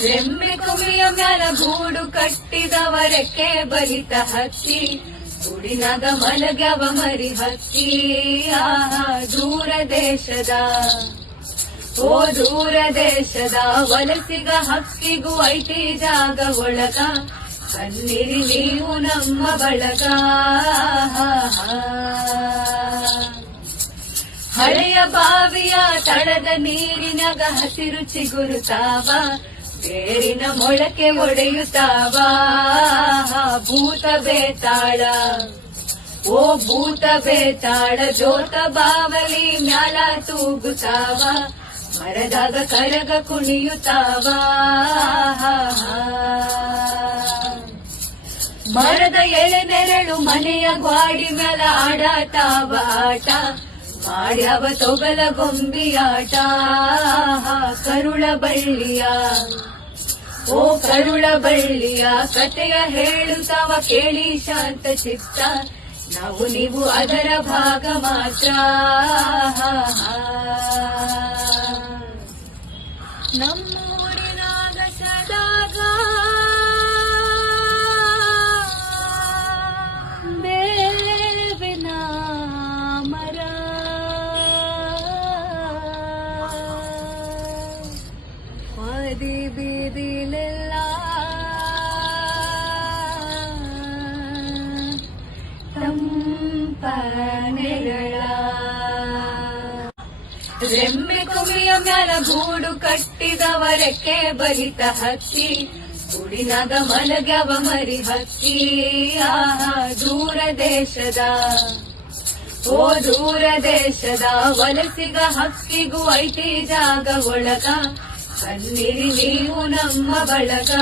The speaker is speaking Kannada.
ರೆಮ್ಮೆ ಕುಮಿಯ ಮ್ಯಾಲ ಗೂಡು ಕಟ್ಟಿದವರಕ್ಕೆ ಬಲಿತ ಹಕ್ಕಿ ಗೂಡಿನಾಗ ಮಲಗ್ಯವ ಮರಿ ಹಕ್ಕಿ ದೂರ ದೇಶದ ಓ ದೂರ ದೇಶದ ವಲಸಿಗ ಹಕ್ಕಿಗೂ ಐತಿ ಜಾಗ ಒಳಗ ಕಣ್ಣಿರಿ ನೀವು ನಮ್ಮ ಬಳಗ ಹಳೆಯ ಬಾವಿಯ ತಳದ ನೀರಿನಾಗ ಹಸಿರು ಚಿಗುರುತ್ತಾವ ಬೇರಿನ ಮೊಳಕೆ ಒಡೆಯುತ್ತಾವ ಭೂತ ಬೇತಾಳ ಓ ಭೂತ ಬೇತಾಳ ಜೋತ ಬಾವಲಿ ಮ್ಯಾಲ ತೂಗುತ್ತಾವ ಮರದಾಗ ಕರಗ ಕುಣಿಯುತ್ತಾವ ಮರದ ಎಳೆನೆರಳು ಮನೆಯ ಗ್ವಾಡಿ ಮ್ಯಾಲ ಆಡಾಟಾವ ಆಟ ಮಾಡ್ಯಾವ ತೊಗಲ ಗೊಂಬಿಯಾಟ ಕರುಳ ಬಳ್ಳಿಯ ಓ ಕರುಳ ಬಳ್ಳಿಯ ಕಥೆಯ ಹೇಳುತ್ತಾವ ಕೇಳಿ ಶಾಂತ ಚಿತ್ತ ನಾವು ನೀವು ಅದರ ಭಾಗ ಮಾತ್ರ ನಮ್ಮೂರಿನಾಗ ಸದಾಗ ಬೇವಿನ ಮರ ಹಾದಿ ಬೀದಿಲೆಲ್ಲ ತಂಪನೆಗಳ ರೆಮ್ಮೆ ಕುಮಿಯ ಮ್ಯಾಲ ಗೂಡು ಕಟ್ಟಿದವರಕ್ಕೆ ಬಲಿತ ಹಕ್ಕಿ ಗೂಡಿನಾಗ ಮಲಗ್ಯವ ಮರಿ ಹಕ್ಕಿ ದೂರ ದೇಶದ ಓ ದೂರ ದೇಶದ ವಲಸಿಗ ಹಕ್ಕಿಗೂ ಐತಿ ಜಾಗ ಒಳಗ ಕಣ್ಣಿರಿ ನೀವು ನಮ್ಮ ಬಳಗ